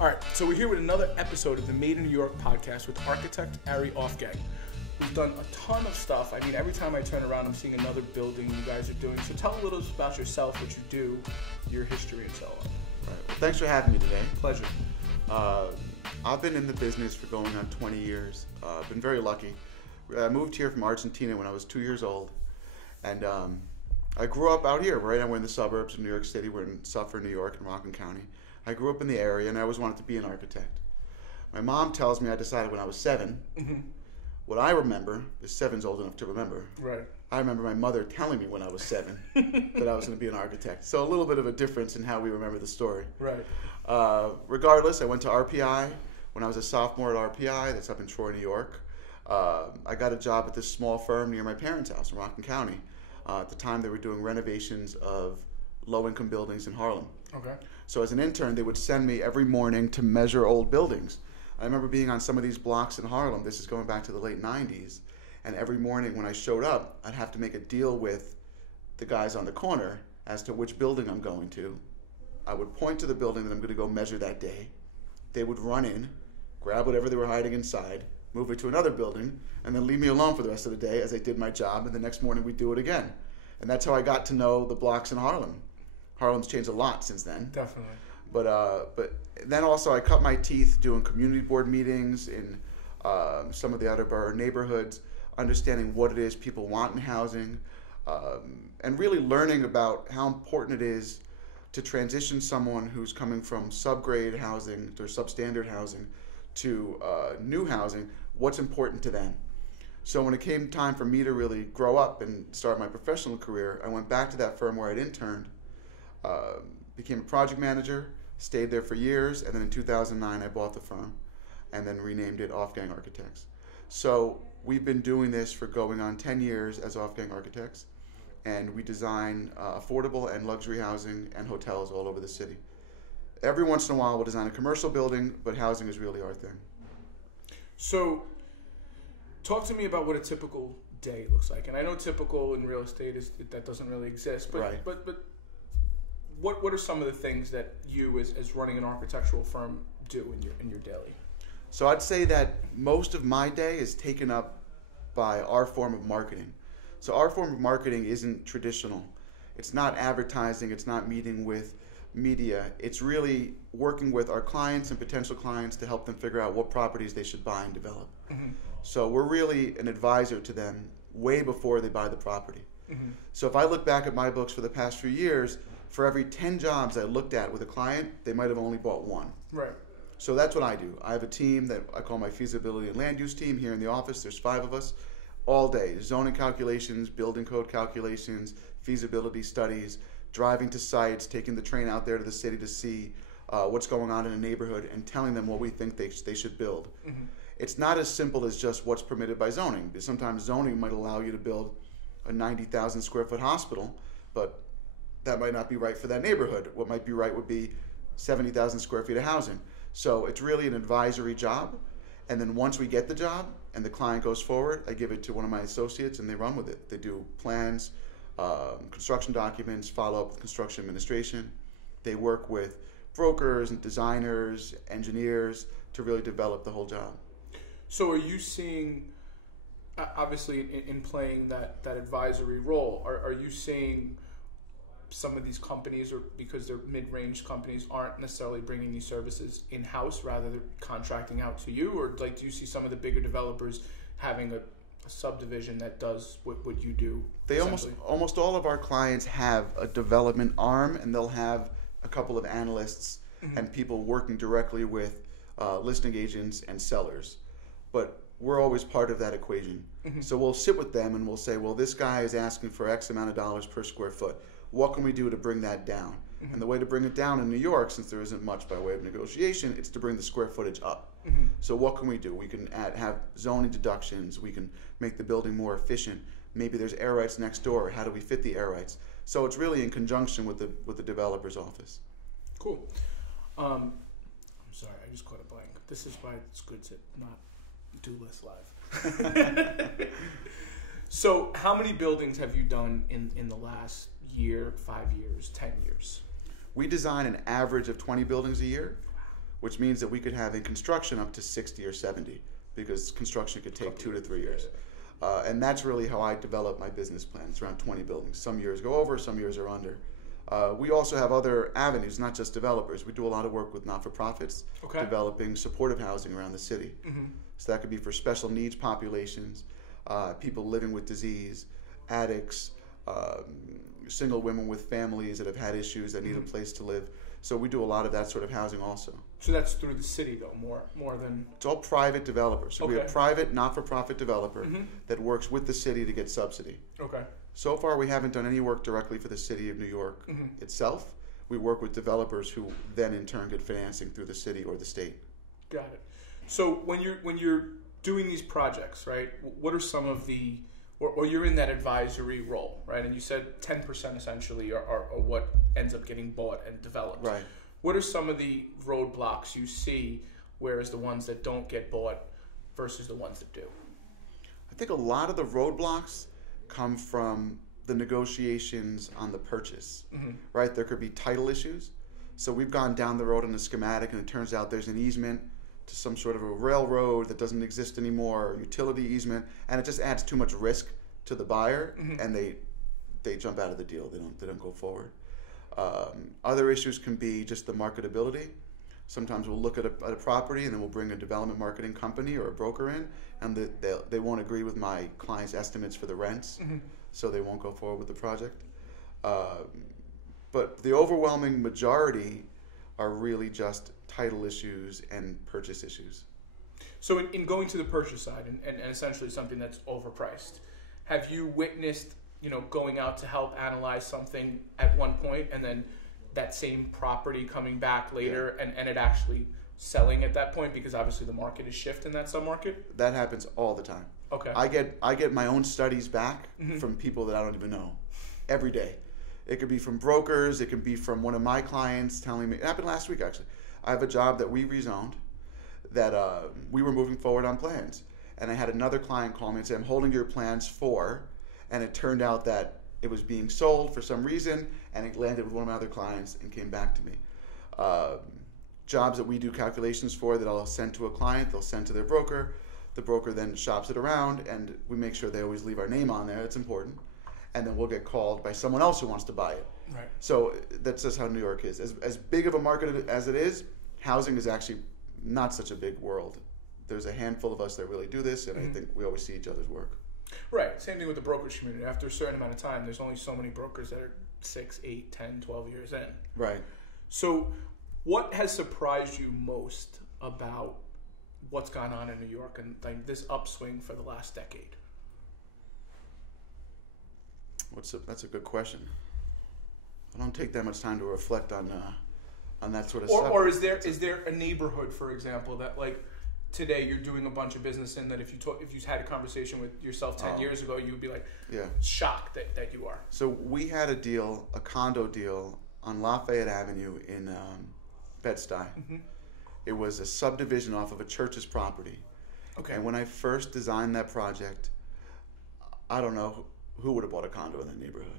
All right, so we're here with another episode of the Made in New York podcast with architect Ari Aufgang. We've done a ton of stuff. I mean, every time I turn around, I'm seeing another building you guys are doing. So tell a little about yourself, what you do, your history, and so on. All right. Well, thanks for having me today. Pleasure. I've been in the business for going on 20 years. I've been very lucky. I moved here from Argentina when I was 2 years old. And I grew up out here, right? We're in the suburbs of New York City. We're in Suffolk, New York, in Rockland County. I grew up in the area, and I always wanted to be an architect. My mom tells me I decided when I was 7. Mm-hmm. What I remember is 7's old enough to remember. Right. I remember my mother telling me when I was 7 that I was going to be an architect. So a little bit of a difference in how we remember the story. Right. Regardless, I went to RPI when I was a sophomore at RPI. That's up in Troy, New York. I got a job at this small firm near my parents' house in Rockland County. At the time, they were doing renovations of low-income buildings in Harlem. Okay. So as an intern, they would send me every morning to measure old buildings. I remember being on some of these blocks in Harlem. This is going back to the late 90s. And every morning when I showed up, I'd have to make a deal with the guys on the corner as to which building I'm going to. I would point to the building that I'm going to go measure that day. They would run in, grab whatever they were hiding inside, move it to another building, and then leave me alone for the rest of the day as I did my job. And the next morning we'd do it again. And that's how I got to know the blocks in Harlem. Harlem's changed a lot since then. Definitely. But then also I cut my teeth doing community board meetings in some of the outer borough neighborhoods, understanding what it is people want in housing, and really learning about how important it is to transition someone who's coming from subgrade housing or substandard housing to new housing, what's important to them. So when it came time for me to really grow up and start my professional career, I went back to that firm where I'd interned, became a project manager, stayed there for years, and then in 2009 I bought the firm and then renamed it Aufgang Architects. So we've been doing this for going on 10 years as Aufgang Architects, and we design affordable and luxury housing and hotels all over the city. Every once in a while we'll design a commercial building, but housing is really our thing. So talk to me about what a typical day looks like. And I know typical in real estate that doesn't really exist, but right. but what are some of the things that you as running an architectural firm do in your daily? So I'd say that most of my day is taken up by our form of marketing. So our form of marketing isn't traditional. It's not advertising, it's not meeting with media. It's really working with our clients and potential clients to help them figure out what properties they should buy and develop. Mm-hmm. So we're really an advisor to them way before they buy the property. Mm-hmm. So if I look back at my books for the past few years, for every 10 jobs I looked at with a client, they might have only bought one. Right. So that's what I do. I have a team that I call my feasibility and land use team here in the office. There's 5 of us all day. Zoning calculations, building code calculations, feasibility studies, driving to sites, taking the train out there to the city to see what's going on in a neighborhood and telling them what we think they should build. Mm-hmm. It's not as simple as just what's permitted by zoning, because sometimes zoning might allow you to build a 90,000 square foot hospital, but that might not be right for that neighborhood. What might be right would be 70,000 square feet of housing. So it's really an advisory job. And then once we get the job and the client goes forward, I give it to one of my associates and they run with it. They do plans, construction documents, follow up with construction administration. They work with brokers and designers, engineers to really develop the whole job. So are you seeing, obviously in playing that advisory role, are you seeing some of these companies, or because they're mid-range companies, aren't necessarily bringing these services in-house, rather they're contracting out to you? Or like, do you see some of the bigger developers having a subdivision that does what you do? They almost all of our clients have a development arm, and they'll have a couple of analysts mm-hmm. and people working directly with listing agents and sellers. But we're always part of that equation. Mm-hmm. So we'll sit with them and we'll say, well, this guy is asking for X amount of dollars per square foot. What can we do to bring that down? Mm-hmm. And the way to bring it down in New York, since there isn't much by way of negotiation, it's to bring the square footage up. Mm-hmm. So what can we do? We can have zoning deductions. We can make the building more efficient. Maybe there's air rights next door. How do we fit the air rights? So it's really in conjunction with the developer's office. Cool. I'm sorry, I just caught a blank. This is why it's good to not do less live. So how many buildings have you done in the last year, 5 years, 10 years? We design an average of 20 buildings a year. which means that we could have in construction up to 60 or 70, because construction could take 2 to 3 years. And that's really how I develop my business plan. It's around 20 buildings. Some years go over, some years are under. We also have other avenues, not just developers. We do a lot of work with not-for-profits, developing supportive housing around the city. So that could be for special needs populations, people living with disease, addicts, single women with families that have had issues that need a place to live. So we do a lot of that sort of housing also. So that's through the city, though, more than... It's all private developers. So we have a private, not-for-profit developer that works with the city to get subsidy. So far, we haven't done any work directly for the city of New York itself. We work with developers who then, in turn, get financing through the city or the state. Got it. So when you're doing these projects, right, what are some of the... Or you're in that advisory role, right? And you said 10% essentially are what ends up getting bought and developed. Right. What are some of the roadblocks you see, whereas the ones that don't get bought versus the ones that do? I think a lot of the roadblocks come from the negotiations on the purchase, right? There could be title issues. So we've gone down the road in a schematic, and it turns out there's an easement to some sort of a railroad that doesn't exist anymore, or utility easement, and it just adds too much risk to the buyer, and they jump out of the deal. They don't go forward. Other issues can be just the marketability. Sometimes we'll look at a property, and then we'll bring a development marketing company or a broker in, and they won't agree with my client's estimates for the rents, so they won't go forward with the project. But the overwhelming majority are really just title issues and purchase issues. So in going to the purchase side and essentially something that's overpriced, have you witnessed, going out to help analyze something at one point and then that same property coming back later and it actually selling at that point, because obviously the market is shifting that submarket? That happens all the time. Okay. I get my own studies back from people that I don't even know every day. It could be from brokers. It could be from one of my clients telling me. It happened last week, actually. I have a job that we rezoned that we were moving forward on plans. And I had another client call me and say, I'm holding your plans for, and it turned out that it was being sold for some reason, and it landed with one of my other clients and came back to me. Jobs that we do calculations for that I'll send to a client, they'll send to their broker. The broker then shops it around, and we make sure they always leave our name on there. It's important. And then we'll get called by someone else who wants to buy it. Right. So that's just how New York is. As big of a market as it is, housing is actually not such a big world. There's a handful of us that really do this, and I think we always see each other's work. Right. Same thing with the brokerage community. After a certain amount of time, there's only so many brokers that are 6, 8, 10, 12 years in. Right. So what has surprised you most about what's gone on in New York and like this upswing for the last decade? That's a good question. I don't take that much time to reflect on that sort of stuff. Or is there a neighborhood, for example, that like today you're doing a bunch of business in that if you had a conversation with yourself 10 years ago, you would be like shocked that you are. So we had a condo deal on Lafayette Avenue in Bed-Stuy. It was a subdivision off of a church's property. Okay. And when I first designed that project, I don't know who would have bought a condo in that neighborhood.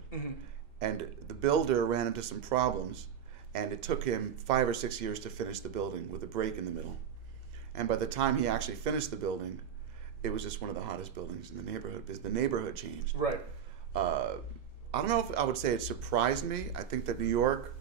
And the builder ran into some problems, and it took him 5 or 6 years to finish the building with a break in the middle. And by the time he actually finished the building, it was just one of the hottest buildings in the neighborhood because the neighborhood changed. Right. I don't know if I would say it surprised me. I think that New York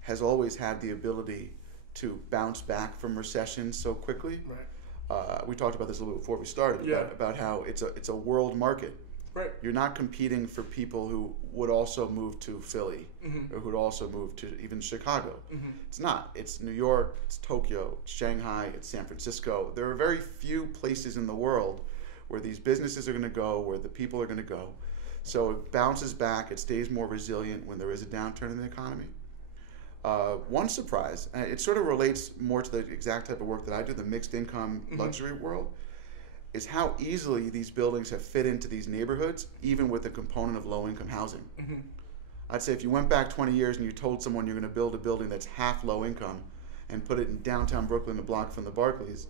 has always had the ability to bounce back from recessions so quickly. Right. We talked about this a little bit before we started about how it's a world market. Right. You're not competing for people who would also move to Philly or who would also move to even Chicago. It's not. It's New York, it's Tokyo, it's Shanghai, it's San Francisco. There are very few places in the world where these businesses are going to go, where the people are going to go. So it bounces back. It stays more resilient when there is a downturn in the economy. One surprise, and it sort of relates more to the exact type of work that I do, the mixed income luxury world, is how easily these buildings have fit into these neighborhoods, even with a component of low-income housing. I'd say if you went back 20 years and you told someone you're going to build a building that's half low-income and put it in downtown Brooklyn, a block from the Barclays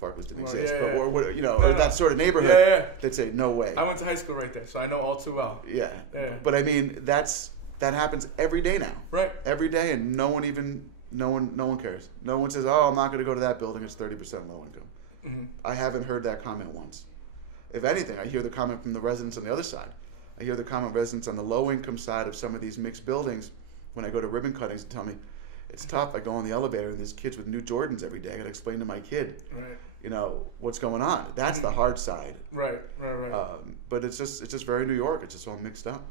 didn't exist, or that sort of neighborhood, they'd say, no way. I went to high school right there, so I know all too well. But I mean, that happens every day now. Right. Every day, and no one even No one cares. No one says, "Oh, I'm not going to go to that building. It's 30% low income." Mm-hmm. I haven't heard that comment once. If anything, I hear the comment from the residents on the other side. I hear the comment from residents on the low income side of some of these mixed buildings when I go to ribbon cuttings and tell me, it's tough. I go on the elevator and there's kids with new Jordans every day. I got to explain to my kid, what's going on. That's the hard side. Right. But it's just very New York. It's just all mixed up.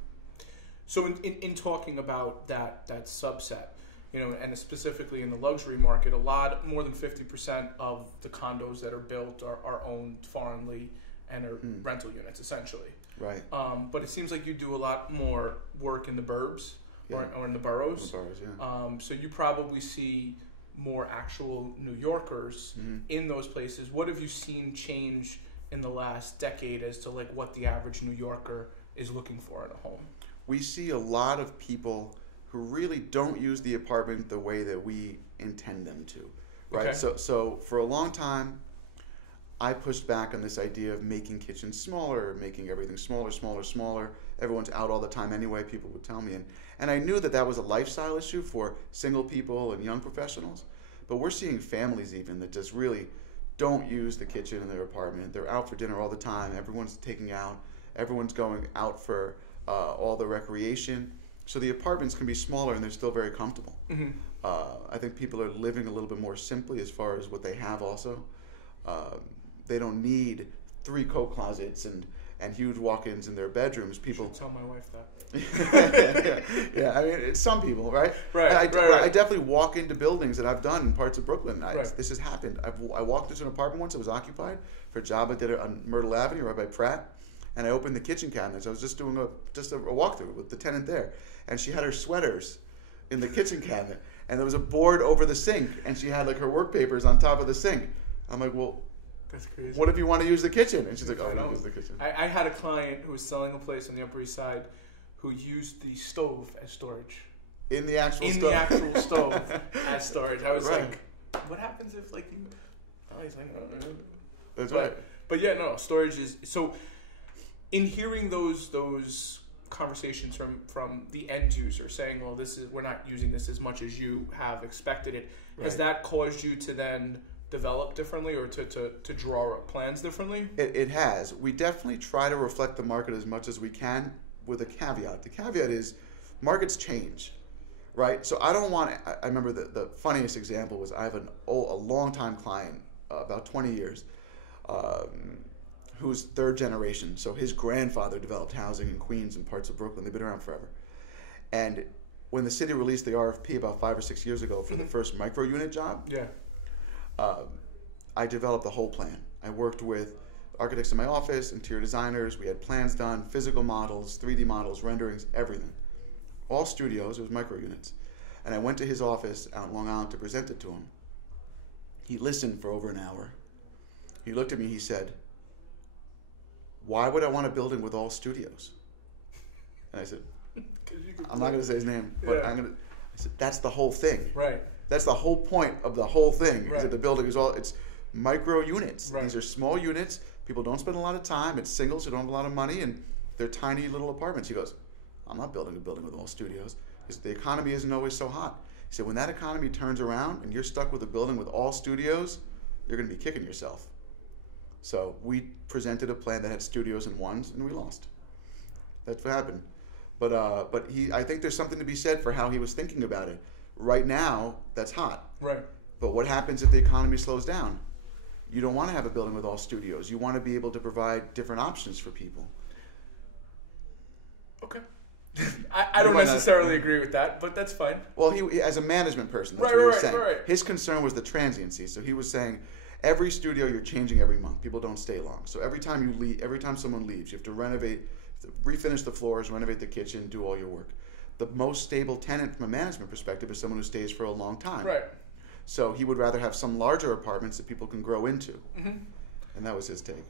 So in talking about that subset, and specifically in the luxury market, a lot more than 50% of the condos that are built are owned foreignly and are rental units essentially. Right. But it seems like you do a lot more work in the burbs. Yeah. Or in the boroughs. Yeah. So you probably see more actual New Yorkers in those places. What have you seen change in the last decade as to like what the average New Yorker is looking for in a home? We see a lot of people who really don't use the apartment the way that we intend them to, right? Okay. So for a long time, I pushed back on this idea of making kitchens smaller, making everything smaller. Everyone's out all the time anyway, people would tell me. And I knew that was a lifestyle issue for single people and young professionals. But we're seeing families even that just really don't use the kitchen in their apartment. They're out for dinner all the time. Everyone's taking out. Everyone's going out for all the recreation. So the apartments can be smaller and they're still very comfortable. Mm-hmm. I think people are living a little bit more simply as far as what they have also. They don't need 3 coat closets and huge walk-ins in their bedrooms. People You should tell my wife that. yeah, I mean, it's some people, right? Right, I definitely walk into buildings that I've done in parts of Brooklyn. This has happened. I walked into an apartment once. It was occupied for a job I did on Myrtle Avenue, right by Pratt. And I opened the kitchen cabinets. I was just doing a walkthrough with the tenant there. And she had her sweaters in the kitchen cabinet. And there was a board over the sink. And she had like her work papers on top of the sink. I'm like, well, that's crazy. What if you want to use the kitchen? And she's like, oh, I don't use the kitchen. I had a client who was selling a place on the Upper East Side who used the stove as storage. In the actual stove? In the actual stove as storage. I was like, what happens if like you... Oh, he's like, oh. That's right. But yeah, no, storage is... So in hearing those conversations from the end user saying, well, we're not using this as much as you have expected it, has that caused you to then develop differently or to draw up plans differently? It has. We definitely try to reflect the market as much as we can with a caveat. The caveat is markets change, right? So I don't want to, I remember the funniest example was I have a long-time client, about 20 years, who's third generation. So his grandfather developed housing in Queens and parts of Brooklyn. They've been around forever. And when the city released the RFP about 5 or 6 years ago for the first micro unit job, I developed the whole plan. I worked with architects in my office, interior designers. We had plans done, physical models, 3D models, renderings, everything. All studios. It was micro units. And I went to his office out in Long Island to present it to him. He listened for over an hour. He looked at me. He said, "Why would I want a building with all studios?" And I said, "I'm not going to say his name, but I said, that's the whole thing. Right. That's the whole point of the whole thing. Is that the building is it's micro units. Right. These are small units. People don't spend a lot of time. It's singles who don't have a lot of money, and they're tiny little apartments." He goes, "I'm not building a building with all studios because the economy isn't always so hot." He said, "When that economy turns around and you're stuck with a building with all studios, you're going to be kicking yourself." So we presented a plan that had studios in ones, and we lost. That's what happened. But I think there's something to be said for how he was thinking about it. Right now, that's hot. Right. But what happens if the economy slows down? You don't want to have a building with all studios. You want to be able to provide different options for people. Okay. I don't necessarily agree with that, but that's fine. Well, he as a management person, that's what he was saying. Right. His concern was the transiency. So he was saying, every studio you're changing every month. People don't stay long. So every time you leave, every time someone leaves, you have to renovate, refinish the floors, renovate the kitchen, do all your work. The most stable tenant from a management perspective is someone who stays for a long time. Right. So he would rather have some larger apartments that people can grow into. Mm-hmm. And that was his take.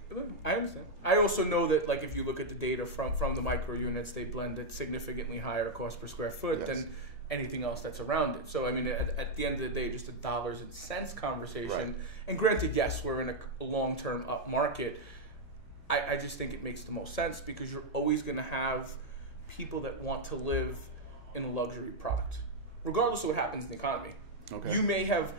I understand. I also know that, like, if you look at the data from the micro units, they blend at significantly higher cost per square foot than anything else that's around it. So, I mean, at the end of the day, just a dollars and cents conversation. Right. And granted, yes, we're in a long-term up market. I just think it makes the most sense because you're always going to have people that want to live in a luxury product, regardless of what happens in the economy. Okay. You may have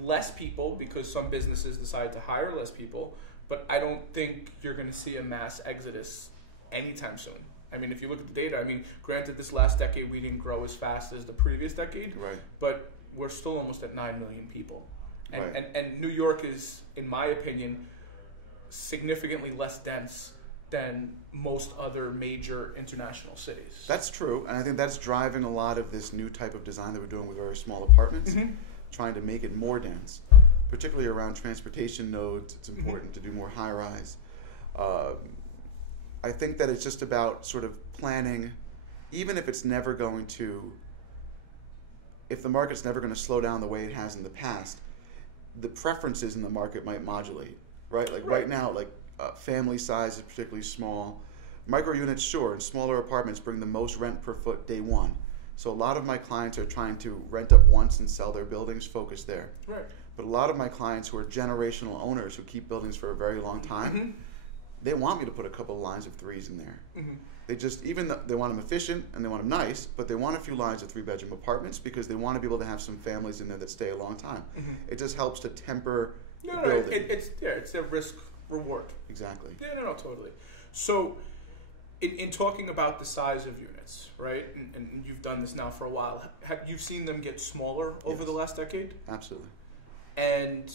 less people because some businesses decide to hire less people, but I don't think you're going to see a mass exodus anytime soon. I mean, if you look at the data, I mean, granted, this last decade we didn't grow as fast as the previous decade, Right. but we're still almost at 9 million people. And, Right. and New York is, in my opinion, significantly less dense than most other major international cities. That's true, and I think that's driving a lot of this new type of design that we're doing with very small apartments, trying to make it more dense, particularly around transportation nodes. It's important to do more high-rise. I think that it's just about sort of planning, even if it's never going to, if the market's never going to slow down the way it has in the past, the preferences in the market might modulate, right? Like right now, like family size is particularly small. Micro units, sure, and smaller apartments bring the most rent per foot day one. So a lot of my clients are trying to rent up once and sell their buildings, focus there. Right. But a lot of my clients who are generational owners who keep buildings for a very long time, they want me to put a couple of lines of threes in there. They just, even though they want them efficient and they want them nice, but they want a few lines of 3-bedroom apartments because they want to be able to have some families in there that stay a long time. It just helps to temper the building. It's a risk reward. Exactly. Yeah, no, totally. So, in talking about the size of units, right, and you've done this now for a while, have you seen them get smaller over the last decade? Absolutely. And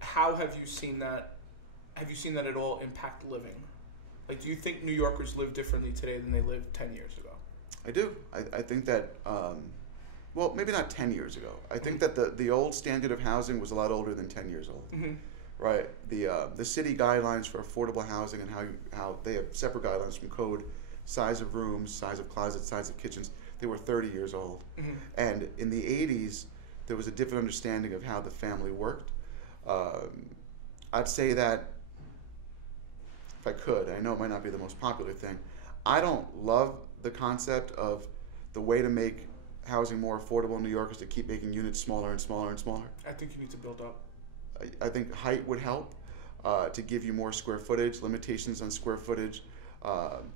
how have you seen that? Have you seen that at all impact living? Like, do you think New Yorkers live differently today than they lived 10 years ago? I do. I think that, well, maybe not 10 years ago. I think that the old standard of housing was a lot older than 10 years old. Right. The city guidelines for affordable housing and how they have separate guidelines from code, size of rooms, size of closets, size of kitchens, they were 30 years old. And in the 80s, there was a different understanding of how the family worked. I'd say that, if I could, I know it might not be the most popular thing, I don't love the concept of the way to make housing more affordable in New York is to keep making units smaller and smaller and smaller. I think you need to build up. I think height would help to give you more square footage. Limitations on square footage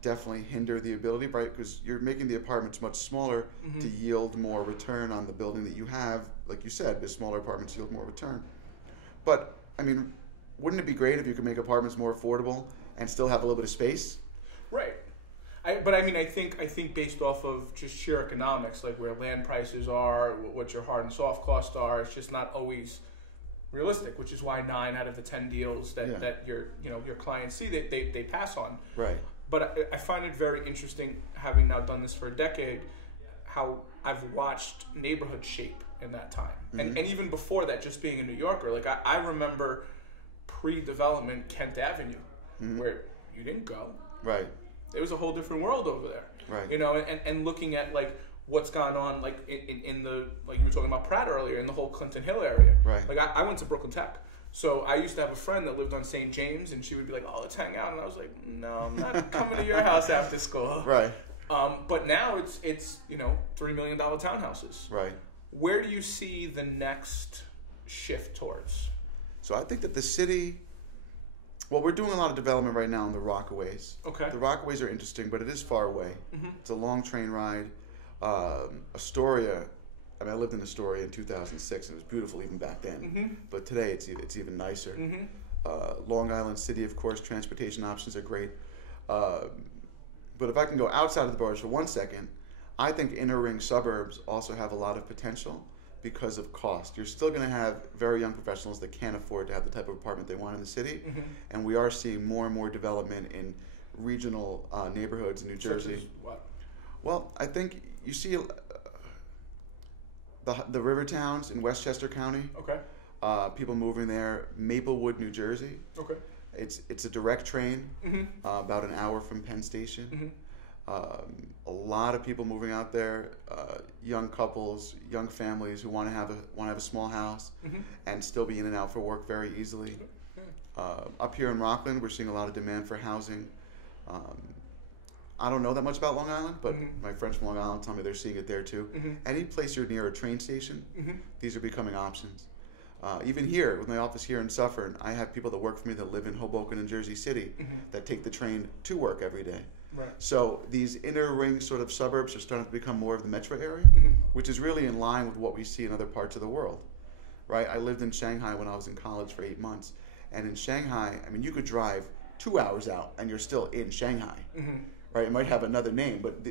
definitely hinder the ability, right? Because you're making the apartments much smaller to yield more return on the building that you have. Like you said, the smaller apartments yield more return. But, I mean, wouldn't it be great if you could make apartments more affordable and still have a little bit of space? Right. But I mean, I think based off of just sheer economics, like where land prices are, what your hard and soft costs are, it's just not always realistic, which is why 9 out of the 10 deals that your clients see they pass on. Right. But I find it very interesting, having now done this for a decade, how I've watched neighborhoods shape in that time, and even before that, just being a New Yorker, like I remember pre-development Kent Avenue, where you didn't go. Right. It was a whole different world over there. Right. You know, and looking at like what's gone on, like in the, like you were talking about Pratt earlier, in the whole Clinton Hill area. Right. Like I went to Brooklyn Tech, so I used to have a friend that lived on St. James, and she would be like, "Oh, let's hang out," and I was like, "No, I'm not coming to your house after school." Right. But now it's $3 million townhouses. Right. Where do you see the next shift towards? So I think that the city, well, we're doing a lot of development right now in the Rockaways. Okay. The Rockaways are interesting, but it is far away. It's a long train ride. Astoria, I mean, I lived in Astoria in 2006, and it was beautiful even back then. But today it's even nicer. Long Island City, of course, transportation options are great. But if I can go outside of the boroughs for 1 second, I think inner ring suburbs also have a lot of potential because of cost. You're still going to have very young professionals that can't afford to have the type of apartment they want in the city, and we are seeing more and more development in regional neighborhoods in New Jersey. Such as what? Well, I think you see the river towns in Westchester County. Okay. People moving there. Maplewood, New Jersey. Okay. It's a direct train, about an hour from Penn Station. A lot of people moving out there, young couples, young families who want to have a small house and still be in and out for work very easily. Up here in Rockland, we're seeing a lot of demand for housing. I don't know that much about Long Island, but my friends from Long Island tell me they're seeing it there too. Any place you're near a train station, these are becoming options. Even here, with my office here in Suffern, I have people that work for me that live in Hoboken and Jersey City that take the train to work every day. Right. So these inner ring sort of suburbs are starting to become more of the metro area, which is really in line with what we see in other parts of the world, right? I lived in Shanghai when I was in college for 8 months, and in Shanghai, I mean, you could drive 2 hours out and you're still in Shanghai, right? It might have another name, but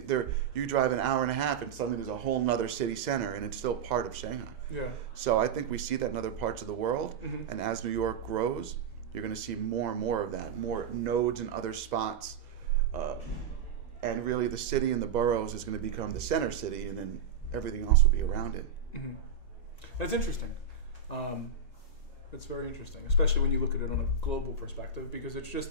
you drive an hour and a half and suddenly there's a whole nother city center and it's still part of Shanghai. Yeah. So I think we see that in other parts of the world, and as New York grows, you're going to see more and more of that, more nodes in other spots, and really the city and the boroughs is going to become the center city, and then everything else will be around it. That's interesting. It's very interesting, especially when you look at it on a global perspective, because it's just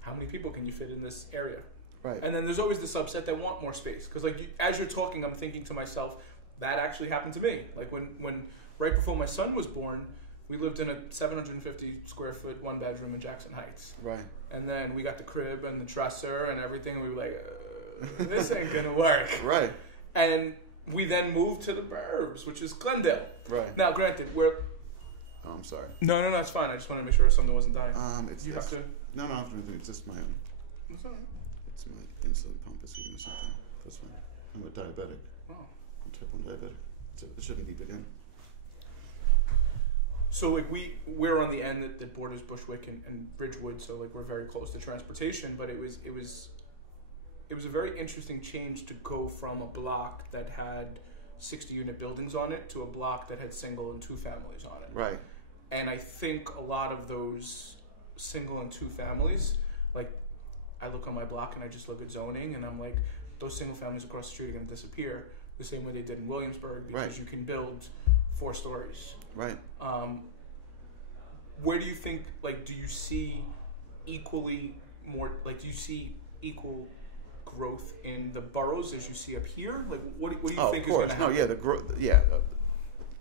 how many people can you fit in this area? Right. And then there's always the subset that want more space, because as you're talking, I'm thinking to myself, that actually happened to me. Like when right before my son was born, we lived in a 750 square foot 1-bedroom in Jackson Heights. Right. And then we got the crib and the dresser and everything, and we were like, this ain't gonna work. Right. And we then moved to the burbs, which is Glendale. Right. Now, granted, we're... Oh, I'm sorry. No, it's fine. I just wanted to make sure something wasn't dying. You have to... No, it's just my own. It's all right. It's my insulin pump is giving me something. That's fine. I'm a diabetic. Oh. I'm type 1 diabetic. So it shouldn't beep again. So we're on the end that borders Bushwick and Ridgewood, so we're very close to transportation. But it was a very interesting change to go from a block that had 60-unit buildings on it to a block that had single and 2 families on it. Right. And I think a lot of those single and 2 families, I look on my block and I just look at zoning and I'm like, those single families across the street are going to disappear the same way they did in Williamsburg, because you can build 4 stories. Right. Where do you think, do you see equally more, do you see equal growth in the boroughs as you see up here? What do you think is going to happen? No, yeah, the growth,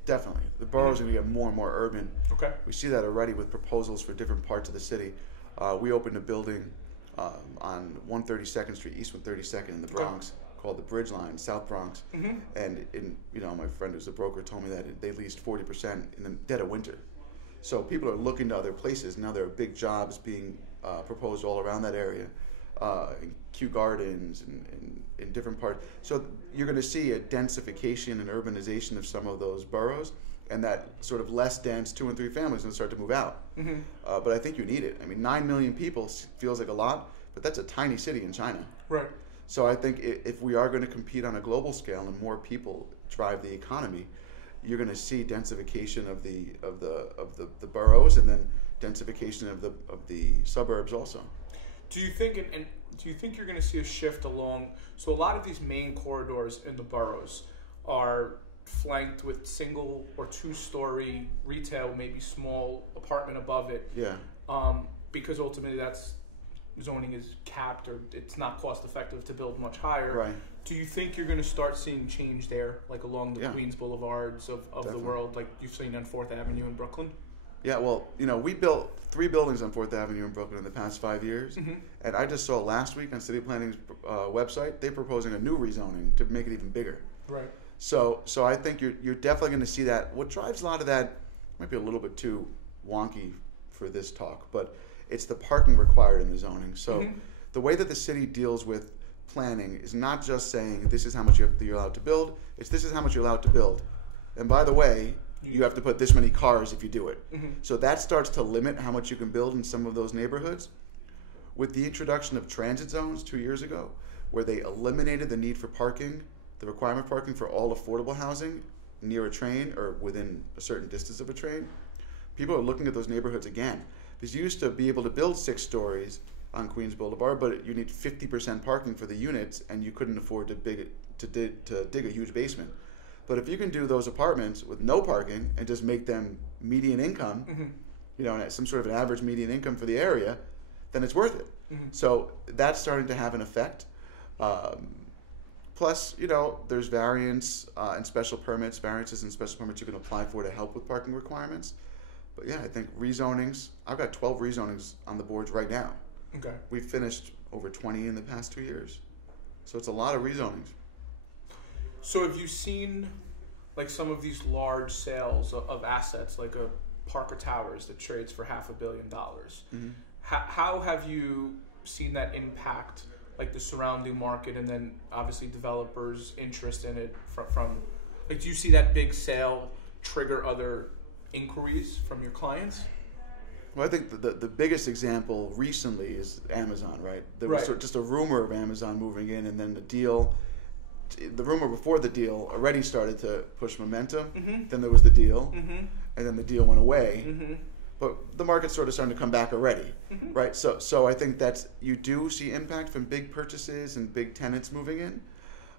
definitely. The boroughs are going to get more and more urban. Okay. We see that already with proposals for different parts of the city. We opened a building on 132nd Street, East 132nd in the Bronx, called the Bridge Line, South Bronx. And my friend who's a broker told me that they leased 40% in the dead of winter. So people are looking to other places. Now there are big jobs being proposed all around that area, in Kew Gardens and in different parts. So you're going to see a densification and urbanization of some of those boroughs, and that sort of less dense 2 and 3 families going to start to move out. But I think you need it. I mean, 9 million people feels like a lot, but that's a tiny city in China. Right. So I think if we are going to compete on a global scale and more people drive the economy, you're going to see densification of the boroughs, and then densification of the suburbs also. Do you think do you think you're going to see a shift along? So a lot of these main corridors in the boroughs are flanked with single or 2-story retail, maybe small apartment above it. Yeah. Because ultimately that's zoning is capped, or it's not cost effective to build much higher. Right. Do you think you're going to start seeing change there, along the Queens Boulevards of the world, like you've seen on 4th Avenue in Brooklyn? Yeah, well, we built 3 buildings on 4th Avenue in Brooklyn in the past 5 years. And I just saw last week on City Planning's website, they're proposing a new rezoning to make it even bigger. Right. So I think you're definitely going to see that. What drives a lot of that might be a little bit too wonky for this talk, but it's the parking required in the zoning. So the way that the city deals with planning is not just saying this is how much you're allowed to build, it's this is how much you're allowed to build. And by the way, you have to put this many cars if you do it. So that starts to limit how much you can build in some of those neighborhoods. With the introduction of transit zones 2 years ago, where they eliminated the need for parking, the requirement of parking for all affordable housing near a train or within a certain distance of a train, people are looking at those neighborhoods again. Because you used to be able to build 6 stories on Queens Boulevard, but you need 50% parking for the units, and you couldn't afford to dig a huge basement. But if you can do those apartments with no parking and just make them median income, some sort of an average median income for the area, then it's worth it. So that's starting to have an effect. Plus, there's variances and special permits you can apply for to help with parking requirements. But yeah, I think rezonings, I've got 12 rezonings on the boards right now. Okay. We've finished over 20 in the past 2 years. So it's a lot of rezonings. So have you seen some of these large sales of assets, like a Parker Towers that trades for $500 million? How have you seen that impact like the surrounding market, and then obviously developers' interest in it from like, do you see that big sale trigger other inquiries from your clients? Well, I think the biggest example recently is Amazon, right? There was sort of just a rumor of Amazon moving in, and then the rumor before the deal already started to push momentum. Then there was the deal, and then the deal went away. But the market's sort of starting to come back already, right? So I think you do see impact from big purchases and big tenants moving in.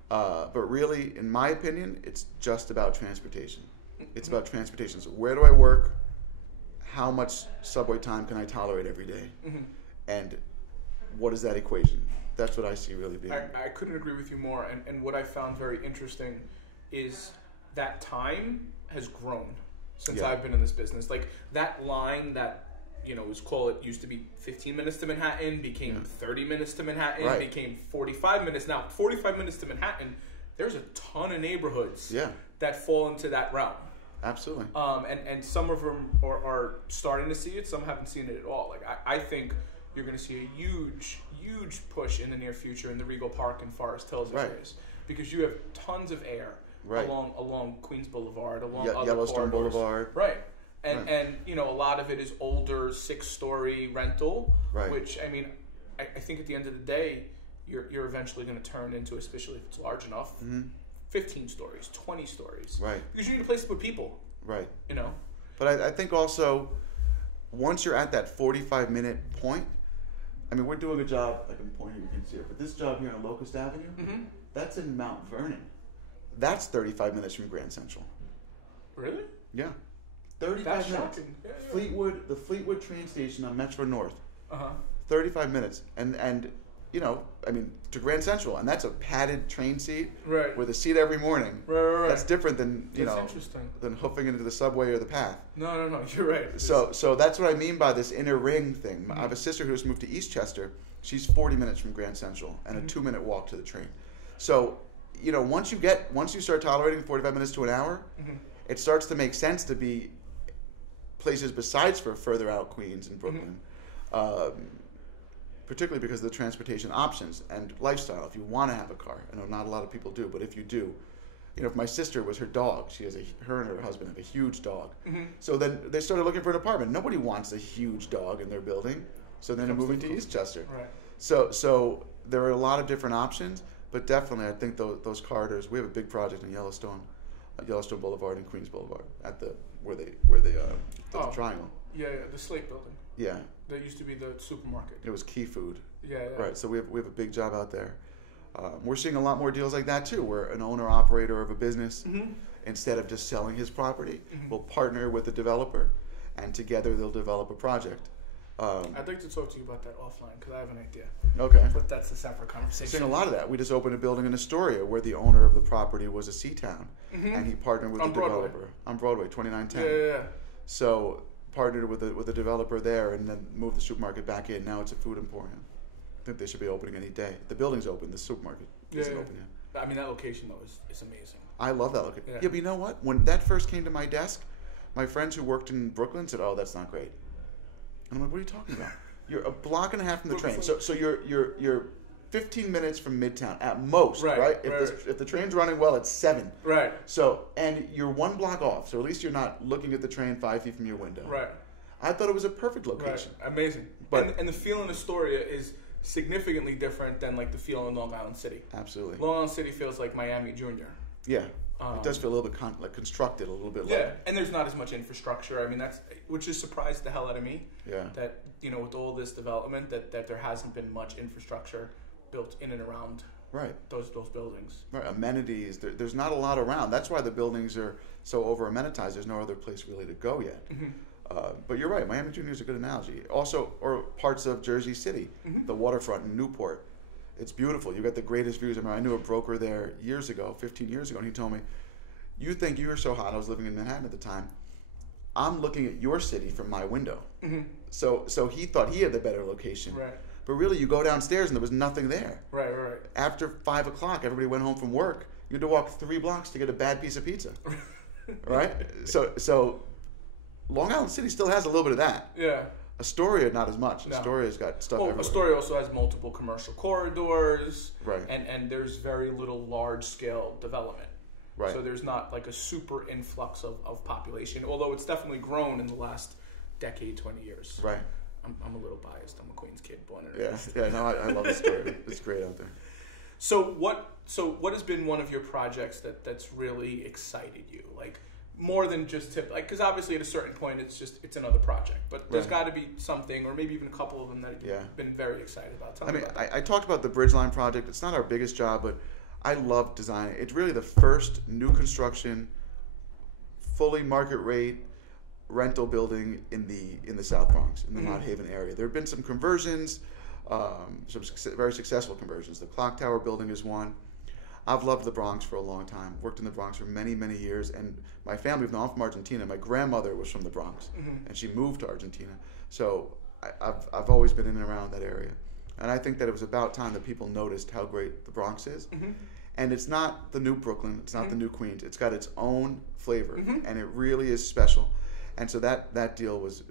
But really, in my opinion, it's just about transportation. It's about transportation. So where do I work? How much subway time can I tolerate every day? And what is that equation? That's what I see really being. I couldn't agree with you more. And what I found very interesting is that time has grown since I've been in this business. Like that line that, used to be 15 minutes to Manhattan, became 30 minutes to Manhattan, became 45 minutes. Now, 45 minutes to Manhattan, there's a ton of neighborhoods that fall into that realm. Absolutely. And some of them are starting to see it. Some haven't seen it at all. Like I think you're going to see a huge push in the near future in the Regal Park and Forest Hills areas, because you have tons of air along Queens Boulevard, along other Yellowstone corridors. Boulevard. Right. And a lot of it is older 6-story rental, which I think at the end of the day, you're eventually going to turn into, especially if it's large enough. 15 stories, 20 stories. Right. Because you need a place to put people. Right. But I think also, once you're at that 45-minute point, we're doing a job, like I'm pointing, you can see it, but this job here on Locust Avenue, that's in Mount Vernon. That's 35 minutes from Grand Central. Really? Yeah. 35 minutes. Shocking. Yeah. The Fleetwood train station on Metro North. 35 minutes. And to Grand Central, and that's a padded train seat with a seat every morning. Right. That's different than interesting. than hoofing into the subway or the path. No, you're right. So that's what I mean by this inner ring thing. I have a sister who just moved to Eastchester. She's 40 minutes from Grand Central and a 2-minute walk to the train. So once you start tolerating 45 minutes to an hour, it starts to make sense to be places besides for further out Queens and Brooklyn. Particularly because of the transportation options and lifestyle. If you want to have a car, I know not a lot of people do, but if you do, if my sister was her dog, her and her husband have a huge dog. So then they started looking for an apartment. Nobody wants a huge dog in their building, so then they're moving to Eastchester. Right. So there are a lot of different options, but definitely I think those corridors. We have a big project in Yellowstone Boulevard and Queens Boulevard at the triangle. Yeah, the Slate building. Yeah. That used to be the supermarket. It was Key Food. Yeah. Right. So we have a big job out there. We're seeing a lot more deals like that too, where an owner operator of a business, instead of just selling his property, will partner with the developer, and together they'll develop a project. I'd like to talk to you about that offline because I have an idea. Okay. But that's a separate conversation. We're seeing a lot of that. We just opened a building in Astoria where the owner of the property was a C-Town, and he partnered with the developer on Broadway, 2910. Yeah. So partnered with the developer there, and then moved the supermarket back in. Now it's a food emporium. I think they should be opening any day. The building's open. The supermarket isn't open yet. That location though is amazing. I love that location. Yeah, but you know what? When that first came to my desk, my friends who worked in Brooklyn said, "Oh, that's not great." And I'm like, "What are you talking about? You're a block and a half from the train. So you're 15 minutes from Midtown at most, right? If the train's running well, it's 7. Right. So, and you're 1 block off, so at least you're not looking at the train 5 feet from your window. Right. I thought it was a perfect location. Right. Amazing. But and the feel in Astoria is significantly different than like the feel in Long Island City. Absolutely. Long Island City feels like Miami Junior. Yeah. It does feel a little bit constructed, a little bit. Yeah, and there's not as much infrastructure. Which has surprised the hell out of me. Yeah. That with all this development, that there hasn't been much infrastructure built in and around those buildings. Right, amenities. There's not a lot around. That's why the buildings are so over amenitized. There's no other place really to go yet. But you're right. Miami Junior is a good analogy. Also, or parts of Jersey City, the waterfront in Newport. It's beautiful. You got the greatest views. I knew a broker there 15 years ago, and he told me, "You think you were so hot?" I was living in Manhattan at the time. I'm looking at your city from my window. So he thought he had the better location. Right. But really, you go downstairs and there was nothing there. Right. After 5 o'clock, everybody went home from work. You had to walk 3 blocks to get a bad piece of pizza. Right? So Long Island City still has a little bit of that. Yeah. Astoria, not as much. No. Astoria's got stuff everywhere. Astoria also has multiple commercial corridors, Right. and there's very little large-scale development. Right. So there's not like a super influx of population, although it's definitely grown in the last decade, 20 years. Right. I'm a little biased. I'm a Queens kid, born in Yeah. No, I love Astoria. It's great out there. So what has been one of your projects that's really excited you? Like, more than just because obviously at a certain point it's another project, but there's got to be something, or maybe even a couple of them that you've been very excited about. Tell me about that. I talked about the Bridgeline project. It's not our biggest job, but I love designing. It's really the first new construction, fully market rate rental building in the South Bronx, in the Mott Haven area. There have been some conversions, some very successful conversions. The Clock Tower building is one. I've loved the Bronx for a long time. Worked in the Bronx for many, many years, and my family, I'm from Argentina. My grandmother was from the Bronx, and she moved to Argentina. So I've always been in and around that area, and I think that it was about time that people noticed how great the Bronx is. And it's not the new Brooklyn, it's not the new Queens. It's got its own flavor, and it really is special. And so that deal was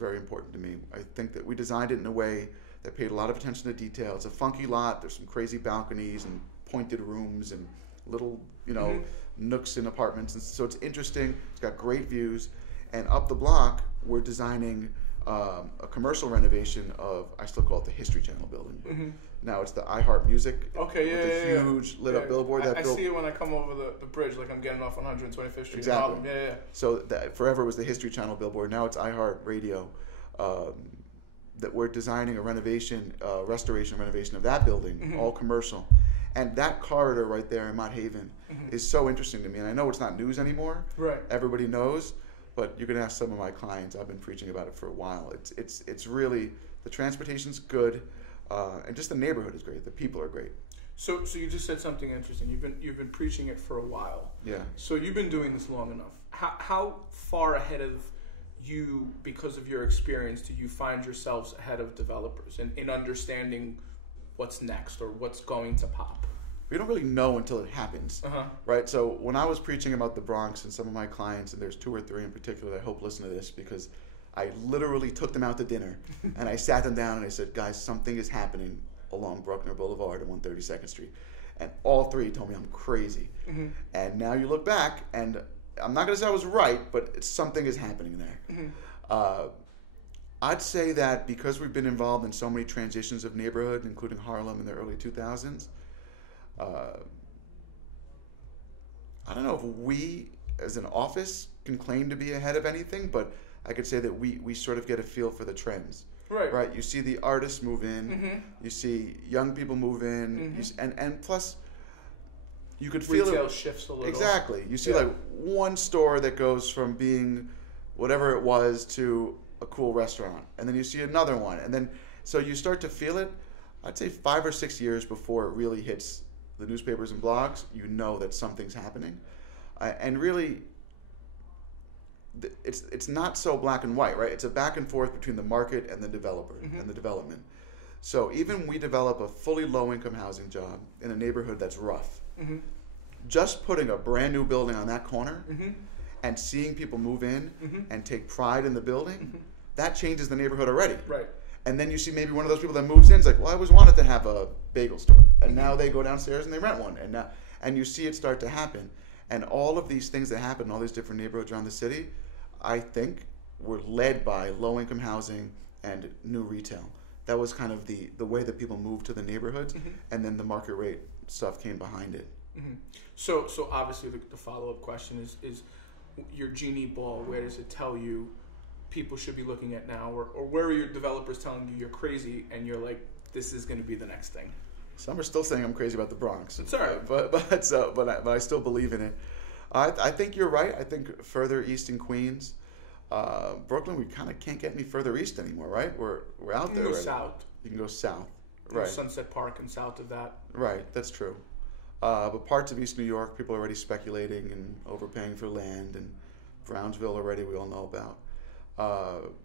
very important to me. I think that we designed it in a way that paid a lot of attention to detail. It's a funky lot. There's some crazy balconies and pointed rooms and little, nooks in apartments. And so it's interesting. It's got great views. And up the block, we're designing a commercial renovation of, I still call it the History Channel building. Now it's the iHeart Music. Okay, with the huge lit up billboard. I see it when I come over the bridge, like I'm getting off on 125th Street. Exactly. In Harlem. Yeah. So forever was the History Channel billboard. Now it's iHeart Radio. That we're designing a renovation, restoration renovation of that building, all commercial. And that corridor right there in Mott Haven is so interesting to me. And I know it's not news anymore. Right. Everybody knows, but you can ask some of my clients. I've been preaching about it for a while. It's really, the transportation's good, and just the neighborhood is great. The people are great. So you just said something interesting. You've been preaching it for a while. Yeah. So you've been doing this long enough. How far ahead of you, because of your experience, do you find yourselves ahead of developers in understanding what's next or what's going to pop? We don't really know until it happens, right? So when I was preaching about the Bronx and some of my clients, and there's 2 or 3 in particular that I hope listen to this, because I literally took them out to dinner and I sat them down and I said, guys, something is happening along Bruckner Boulevard and 132nd Street. And all 3 told me I'm crazy. And now you look back, and I'm not going to say I was right, but something is happening there. I'd say that because we've been involved in so many transitions of neighborhood, including Harlem in the early 2000s, I don't know if we as an office can claim to be ahead of anything, but I could say that we sort of get a feel for the trends. Right. You see the artists move in, you see young people move in, and plus you could feel retail shifts a little. Exactly. You see like one store that goes from being whatever it was to a cool restaurant, and then you see another one, and then so you start to feel it. I'd say 5 or 6 years before it really hits the newspapers and blogs, you know that something's happening, and really, it's not so black and white, right? It's a back and forth between the market and the developer and the development. So even we develop a fully low-income housing job in a neighborhood that's rough. Just putting a brand new building on that corner and seeing people move in and take pride in the building, that changes the neighborhood already. Right. And then you see maybe one of those people that moves in is like, well, I always wanted to have a bagel store. And now they go downstairs and they rent one. And you see it start to happen. And all of these things that happen in all these different neighborhoods around the city, I think were led by low-income housing and new retail. That was kind of the way that people moved to the neighborhoods, and then the market rate stuff came behind it. So obviously the follow-up question is your genie ball, where does it tell you people should be looking at now, or where are your developers telling you you're crazy and you're like, this is going to be the next thing? Some are still saying I'm crazy about the Bronx. It's all right. But I still believe in it. I think you're right. I think further east in Queens, Brooklyn, we kind of can't get any further east anymore, right? We're out there. You can go right? south. You can go south. Right. Sunset Park and south of that. Right, that's true. But parts of East New York, people are already speculating and overpaying for land, and Brownsville already we all know about.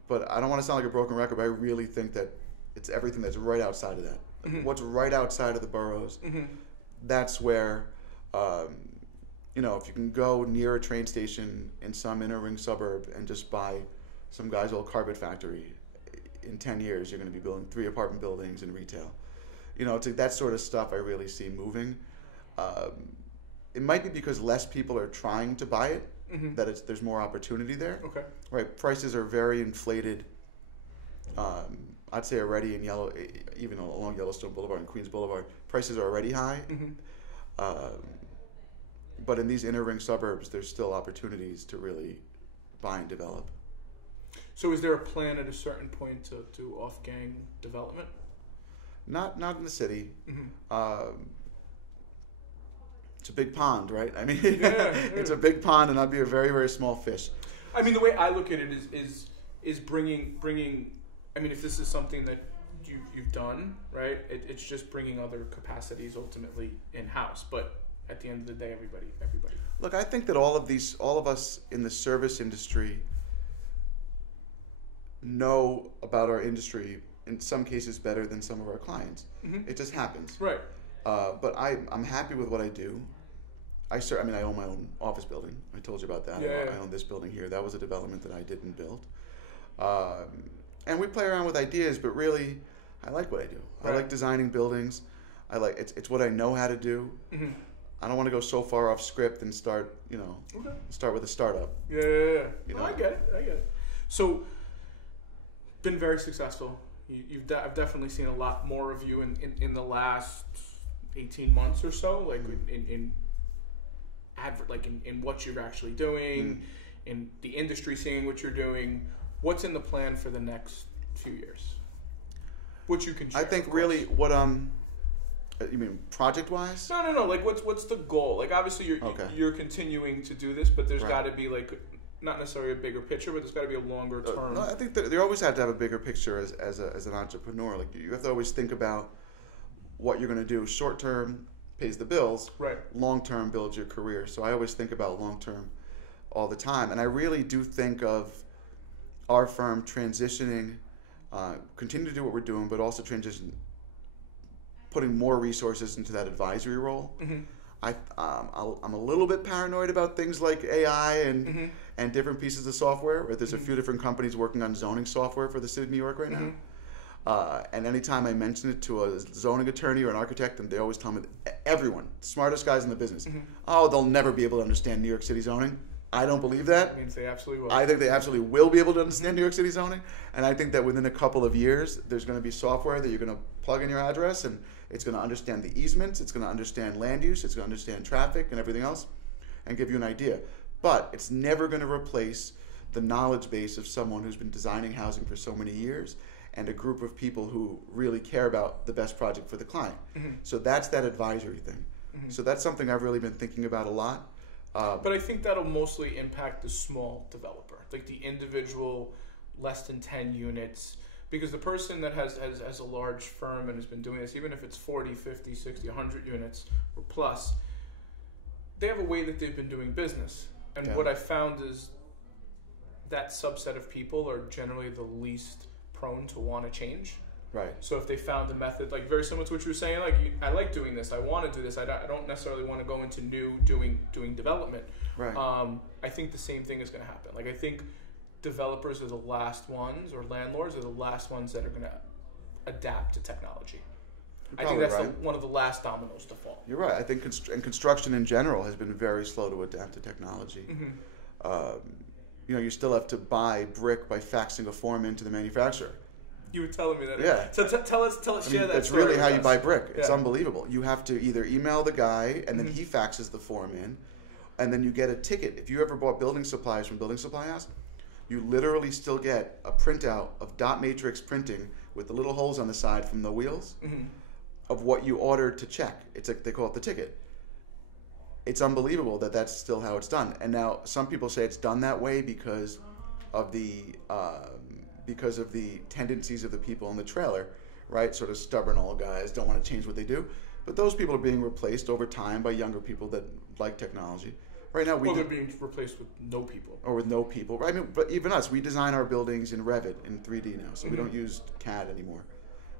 But I don't want to sound like a broken record, but I really think that it's everything that's right outside of that. What's right outside of the boroughs, that's where, if you can go near a train station in some inner ring suburb and just buy some guy's old carpet factory in 10 years you're going to be building 3 apartment buildings and retail. It's like that sort of stuff I really see moving. It might be because less people are trying to buy it, that there's more opportunity there. Okay. Right. Prices are very inflated. I'd say already in even along Yellowstone Boulevard and Queens Boulevard, prices are already high. But in these inner ring suburbs, there's still opportunities to really buy and develop. So is there a plan at a certain point to do off-gang development? Not in the city. It's a big pond, right? I mean, it's a big pond, and I'd be a very, very small fish. I mean, the way I look at it is bringing. I mean, if this is something that you've done, right? It's just bringing other capacities ultimately in house. But at the end of the day, everybody. Look, I think that all of us in the service industry know about our industry in some cases better than some of our clients. It just happens. Right. But I'm happy with what I do. I own my own office building. I told you about that. I own this building here. That was a development that I did and built. And we play around with ideas, but really, I like what I do. Right. I like designing buildings. It's what I know how to do. I don't want to go so far off script and start with a startup. Yeah. I get it. So, been very successful. I've definitely seen a lot more of you in the last 18 months or so, like in what you're actually doing, in the industry seeing what you're doing. What's in the plan for the next few years? What you can share, I think really what you mean project wise? No. Like what's the goal? Like obviously you're continuing to do this, but there's got to be like not necessarily a bigger picture, but there's got to be a longer term. No, I think that they always have to have a bigger picture as an entrepreneur. Like you have to always think about what you're going to do. Short term pays the bills. Right. Long term builds your career. So I always think about long term all the time, and I really do think of our firm transitioning, continue to do what we're doing, but also putting more resources into that advisory role. I'm a little bit paranoid about things like AI and different pieces of software. Right? There's a few different companies working on zoning software for the city of New York right now. And anytime I mention it to a zoning attorney or an architect, and they always tell me, everyone, smartest guys in the business, they'll never be able to understand New York City zoning. I don't believe that. That means they absolutely will. I think they absolutely will be able to understand New York City zoning. And I think that within a couple of years, there's going to be software that you're going to plug in your address, and it's going to understand the easements, it's going to understand land use, it's going to understand traffic and everything else, and give you an idea. But it's never going to replace the knowledge base of someone who's been designing housing for so many years and a group of people who really care about the best project for the client. So that's that advisory thing. So that's something I've really been thinking about a lot. But I think that'll mostly impact the small developer, like the individual, less than 10 units. Because the person that has a large firm and has been doing this, even if it's 40, 50, 60, 100 units or plus, they have a way that they've been doing business. And what I found is that subset of people are generally the least prone to want to change. Right. So if they found a method, like very similar to what you were saying, like I like doing this, I want to do this, I don't necessarily want to go into new doing development. Right. I think the same thing is going to happen. Like I think developers are the last ones, or landlords are the last ones that are going to adapt to technology. I think that's one of the last dominoes to fall. You're right. I think construction in general has been very slow to adapt to technology. You still have to buy brick by faxing a form into the manufacturer. You were telling me that. Yeah. So tell us, share that. That's really how you buy brick. It's unbelievable. You have to either email the guy, and then he faxes the form in, and then you get a ticket. If you ever bought building supplies from Building Supply House, you literally still get a printout of dot matrix printing with the little holes on the side from the wheels of what you ordered to check. It's like they call it the ticket. It's unbelievable that that's still how it's done. And now some people say it's done that way because of the tendencies of the people in the trailer, right? Sort of stubborn old guys, don't want to change what they do. But those people are being replaced over time by younger people that like technology. Right now, they're being replaced with no people. Or with no people. I mean, but even us, we design our buildings in Revit, in 3D now, so we don't use CAD anymore.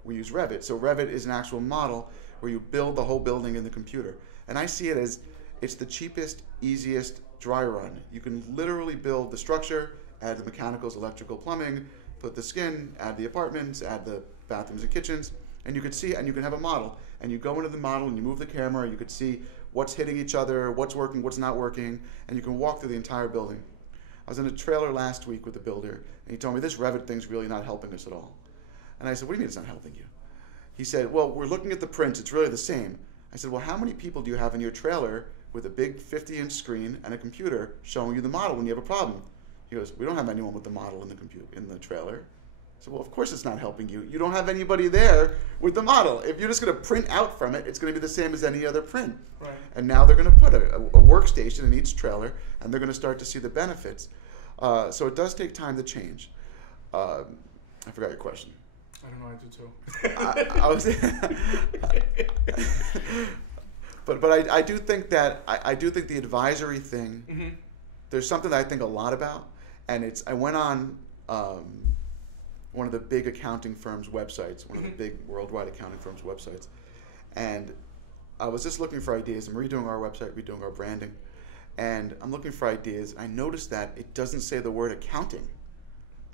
We use Revit. So Revit is an actual model where you build the whole building in the computer. And I see it as it's the cheapest, easiest dry run. You can literally build the structure, add the mechanicals, electrical, plumbing, put the skin, add the apartments, add the bathrooms and kitchens, and you could see, and you can have a model, and you go into the model and you move the camera, you could see what's hitting each other, what's working, what's not working, and you can walk through the entire building. I was in a trailer last week with the builder, and he told me this Revit thing's really not helping us at all. And I said, what do you mean it's not helping you? He said, well, we're looking at the prints, it's really the same. I said, well, how many people do you have in your trailer with a big 50-inch screen and a computer showing you the model when you have a problem? He goes, we don't have anyone with the model in the trailer. I said, well, of course it's not helping you. You don't have anybody there with the model. If you're just going to print out from it, it's going to be the same as any other print. Right. And now they're going to put a workstation in each trailer, and they're going to start to see the benefits. So it does take time to change. I forgot your question. I don't know, I do too. I was, but I do think that I do think the advisory thing. Mm-hmm. There's something that I think a lot about, and I went on one of the big accounting firms' websites, one of the big worldwide accounting firms' websites, and I was just looking for ideas. I'm redoing our website, redoing our branding, and I'm looking for ideas. I noticed that it doesn't say the word accounting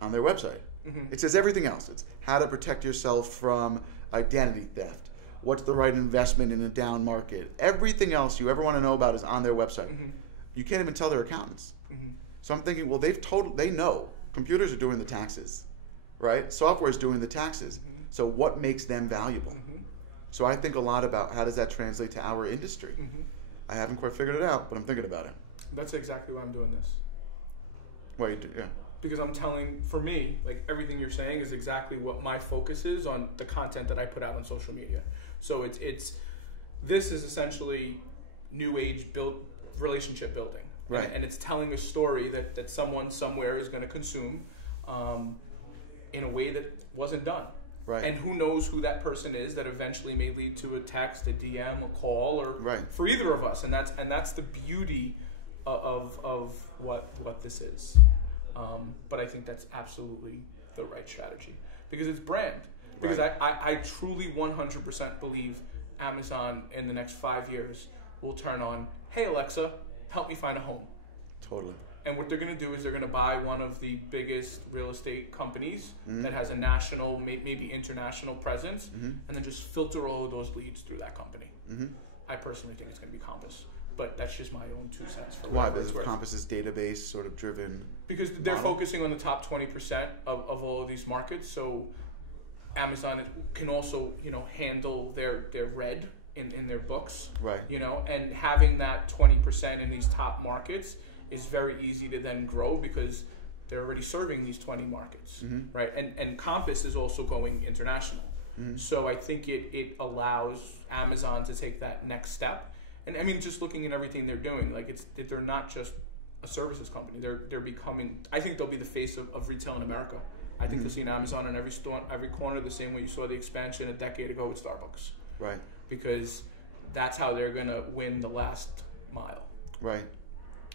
on their website. Mm-hmm. It says everything else. It's how to protect yourself from identity theft. What's the right investment in a down market? Everything else you ever want to know about is on their website. Mm-hmm. You can't even tell they're accountants. Mm-hmm. So I'm thinking, well, they know. Computers are doing the taxes, right? Software is doing the taxes. Mm-hmm. So what makes them valuable? Mm-hmm. So I think a lot about how does that translate to our industry. Mm-hmm. I haven't quite figured it out, but I'm thinking about it. That's exactly why I'm doing this. Well, you do, yeah. Because I'm telling, for me, like everything you're saying is exactly what my focus is on the content that I put out on social media. So this is essentially new age relationship building. Right. And it's telling a story that someone somewhere is going to consume in a way that wasn't done. Right. And who knows who that person is that eventually may lead to a text, a DM, a call, or right. for either of us. And that's the beauty of what this is. But I think that's absolutely the right strategy because it's brand. Because right. I truly 100% believe Amazon in the next 5 years will turn on, hey Alexa, help me find a home. Totally. And what they're going to do is they're going to buy one of the biggest real estate companies that has a national, maybe international presence, and then just filter all of those leads through that company. Mm-hmm. I personally think it's going to be Compass. But that's just my own 2 cents. For why? Because Compass's database sort of driven. Because they're focusing on the top 20% of all of these markets. So Amazon can also, handle their red in their books. Right. And having that 20% in these top markets is very easy to then grow because they're already serving these 20 markets. Mm-hmm. Right. And Compass is also going international. Mm-hmm. So I think it allows Amazon to take that next step. And I mean, just looking at everything they're doing, like they're not just a services company. They're becoming. I think they'll be the face of retail in America. I think you'll see an Amazon in every store, every corner, the same way you saw the expansion a decade ago with Starbucks. Right. Because that's how they're gonna win the last mile. Right.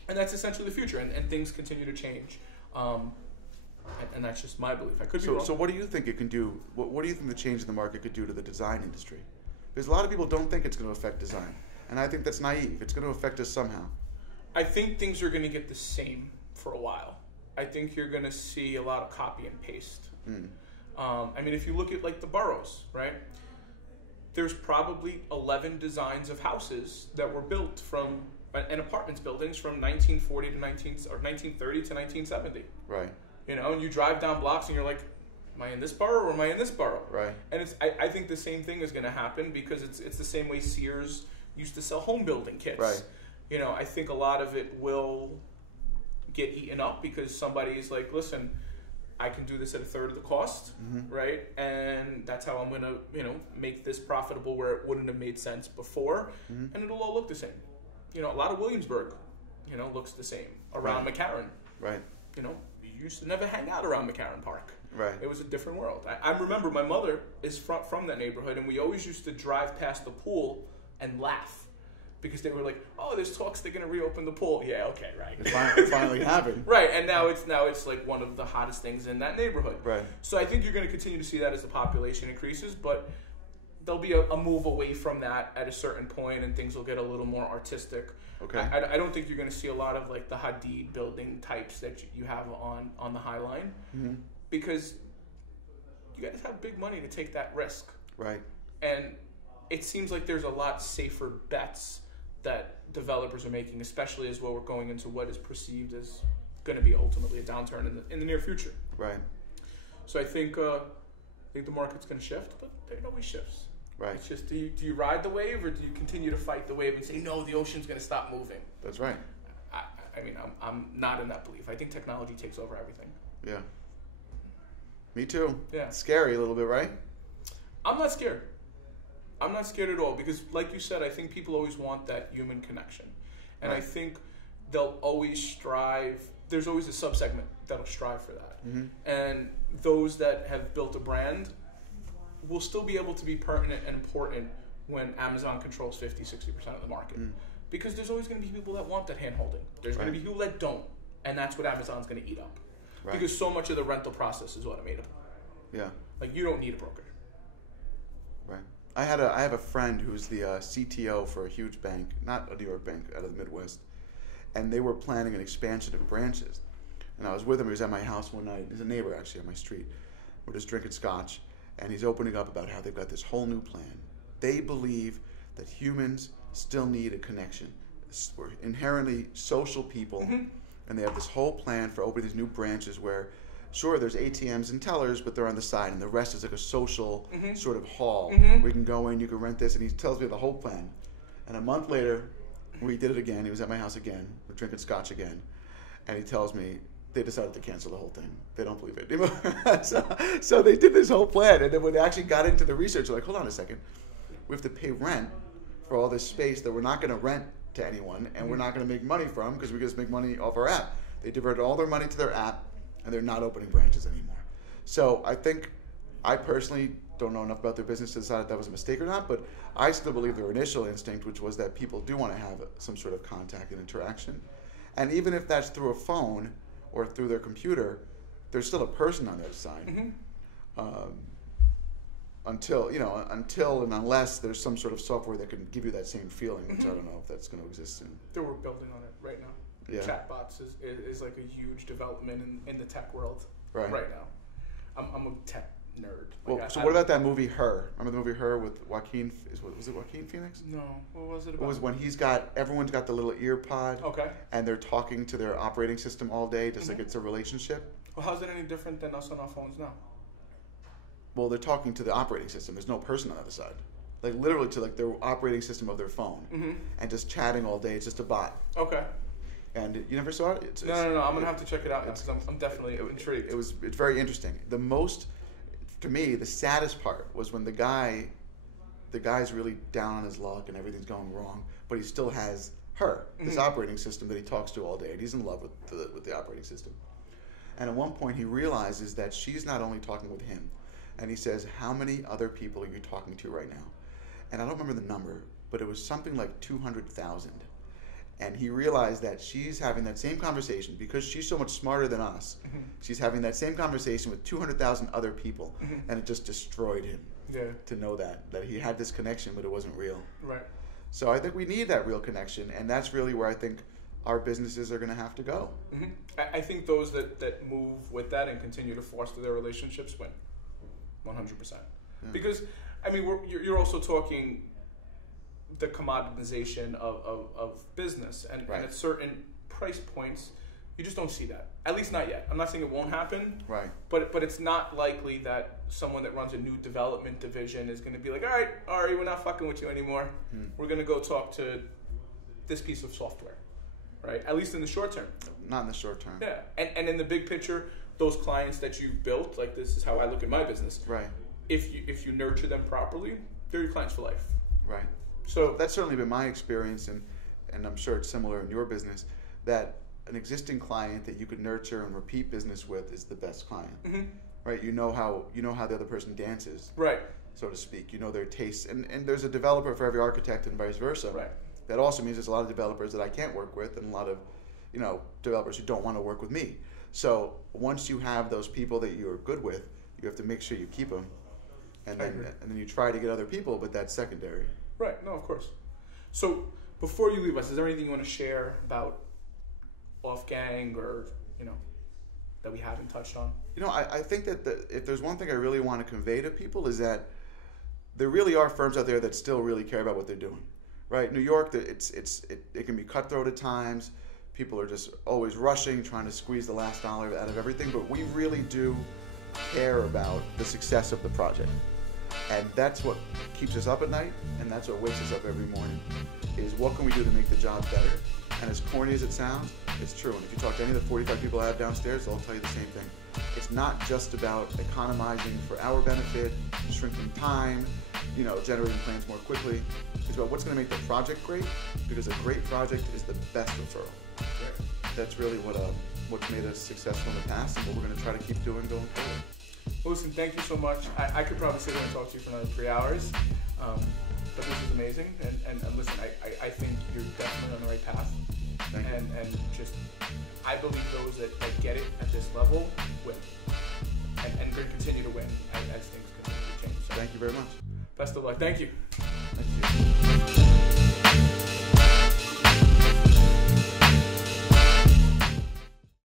And that's essentially the future. And things continue to change. And that's just my belief. I could be wrong. So what do you think it can do? What do you think the change in the market could do to the design industry? Because a lot of people don't think it's going to affect design. And I think that's naive. It's going to affect us somehow. I think things are going to get the same for a while. I think you're going to see a lot of copy and paste. I mean, if you look at like the boroughs, right? There's probably 11 designs of houses that were built from and apartments buildings from 1940 to 1930 to 1970. Right. And you drive down blocks and you're like, am I in this borough or am I in this borough? Right. And I think the same thing is going to happen because it's the same way Sears used to sell home building kits. Right. I think a lot of it will get eaten up because somebody's like, listen, I can do this at a third of the cost, right? And that's how I'm going to, make this profitable where it wouldn't have made sense before, and it'll all look the same. A lot of Williamsburg, looks the same around McCarran. Right. You used to never hang out around McCarran Park. Right. It was a different world. I remember my mother is from that neighborhood, and we always used to drive past the pool and laugh because they were like, "Oh, there's talks they're going to reopen the pool." Yeah, okay, right. It finally happened. Right, and now it's like one of the hottest things in that neighborhood. Right. So I think you're going to continue to see that as the population increases, but there'll be a move away from that at a certain point, and things will get a little more artistic. Okay. I don't think you're going to see a lot of like the Hadid building types that you have on the High Line, because you guys have big money to take that risk. Right. And it seems like there's a lot safer bets that developers are making, especially as well we're going into what is perceived as going to be ultimately a downturn in the near future. Right. So I think the market's going to shift, but it always shifts. Right. It's just, do you ride the wave, or do you continue to fight the wave and say, no, the ocean's going to stop moving? That's right. I mean, I'm not in that belief. I think technology takes over everything. Yeah. Me too. Yeah. It's scary a little bit, right? I'm not scared. I'm not scared at all, because like you said, I think people always want that human connection. And right. I think they'll always strive. There's always a subsegment that'll strive for that. Mm-hmm. And those that have built a brand will still be able to be pertinent and important when Amazon controls 50-60% of the market. Mm. Because there's always going to be people that want that hand-holding. There's right. going to be people that don't. And that's what Amazon's going to eat up. Right. Because so much of the rental process is automated. Yeah. Like, you don't need a broker. Right. I have a friend who's the CTO for a huge bank, not a New York bank, out of the Midwest. And they were planning an expansion of branches. And I was with him. He was at my house one night. He's a neighbor, actually, on my street. We're just drinking scotch. And he's opening up about how they've got this whole new plan. They believe that humans still need a connection. We're inherently social people. Mm-hmm. And they have this whole plan for opening these new branches where, sure, there's ATMs and tellers, but they're on the side. And the rest is like a social mm-hmm. sort of hall mm-hmm. where you can go in, you can rent this. And he tells me the whole plan. And a month later, we did it again. He was at my house again. We're drinking scotch again. And he tells me, they decided to cancel the whole thing. They don't believe it anymore. so they did this whole plan. And then when they actually got into the research, they're like, hold on a second. We have to pay rent for all this space that we're not going to rent to anyone, and we're not going to make money from because we just make money off our app. They diverted all their money to their app, and they're not opening branches anymore. So I think, I personally don't know enough about their business to decide if that was a mistake or not, but I still believe their initial instinct, which was that people do want to have some sort of contact and interaction. And even if that's through a phone or through their computer, there's still a person on the other side. Mm-hmm. Until and unless there's some sort of software that can give you that same feeling, which mm-hmm. I don't know if that's going to exist soon. We're building on it right now. Yeah. Chatbots is like a huge development in the tech world right now. I'm a tech nerd. Well, so what about that movie Her? Remember the movie Her with Joaquin? Was it Joaquin Phoenix? No. What was it about? It was when everyone's got the little ear pod. Okay. And they're talking to their operating system all day, just mm-hmm. like it's a relationship. Well, how's it any different than us on our phones now? Well, they're talking to the operating system. There's no person on the other side. Like literally to like their operating system of their phone. Mm-hmm. And just chatting all day. It's just a bot. Okay. And you never saw it? No. I'm going to have to check it out now because I'm definitely intrigued. It's very interesting. To me, the saddest part was when the guy's really down on his luck and everything's going wrong, but he still has her, this mm-hmm. operating system that he talks to all day, and he's in love with the operating system. And at one point, he realizes that she's not only talking with him, and he says, how many other people are you talking to right now? And I don't remember the number, but it was something like 200,000. And he realized that she's having that same conversation because she's so much smarter than us. Mm-hmm. She's having that same conversation with 200,000 other people, mm-hmm. and it just destroyed him to know that he had this connection, but it wasn't real. Right. So I think we need that real connection, and that's really where I think our businesses are going to have to go. Mm-hmm. I think those that move with that and continue to foster their relationships win, 100%. Yeah. Because, I mean, you're also talking the commoditization of business, and at certain price points, you just don't see that. At least not yet. I'm not saying it won't happen, right? But it's not likely that someone that runs a new development division is going to be like, all right, Ari, we're not fucking with you anymore. We're going to go talk to this piece of software, right? At least in the short term. Not in the short term. Yeah, and in the big picture, those clients that you've built, like this is how I look at my business. Right. If you nurture them properly, they're your clients for life. Right. So that's certainly been my experience, and I'm sure it's similar in your business, that an existing client that you could nurture and repeat business with is the best client. Mm-hmm. Right? You know how the other person dances. Right. So to speak. You know their tastes. And there's a developer for every architect and vice versa. Right. That also means there's a lot of developers that I can't work with and a lot of, developers who don't want to work with me. So once you have those people that you're good with, you have to make sure you keep them. And then you try to get other people, but that's secondary. Right. No, of course. So before you leave us, is there anything you want to share about Aufgang or that we haven't touched on? You know, I think that if there's one thing I really want to convey to people is that there really are firms out there that still really care about what they're doing, right? New York, it can be cutthroat at times. People are just always rushing, trying to squeeze the last dollar out of everything, but we really do care about the success of the project. And that's what keeps us up at night, and that's what wakes us up every morning, is what can we do to make the job better? And as corny as it sounds, it's true. And if you talk to any of the 45 people I have downstairs, they'll tell you the same thing. It's not just about economizing for our benefit, shrinking time, you know, generating plans more quickly. It's about what's going to make the project great, because a great project is the best referral. Right. That's really what's made us successful in the past, and what we're going to try to keep doing going forward. Well, listen, thank you so much. I could probably sit here and talk to you for another 3 hours, but this is amazing. And listen, I think you're definitely on the right path. Thank you. And just, I believe those that get it at this level win, and going to continue to win as things continue to change. So Thank you very much. best of luck. Thank you. Thank you.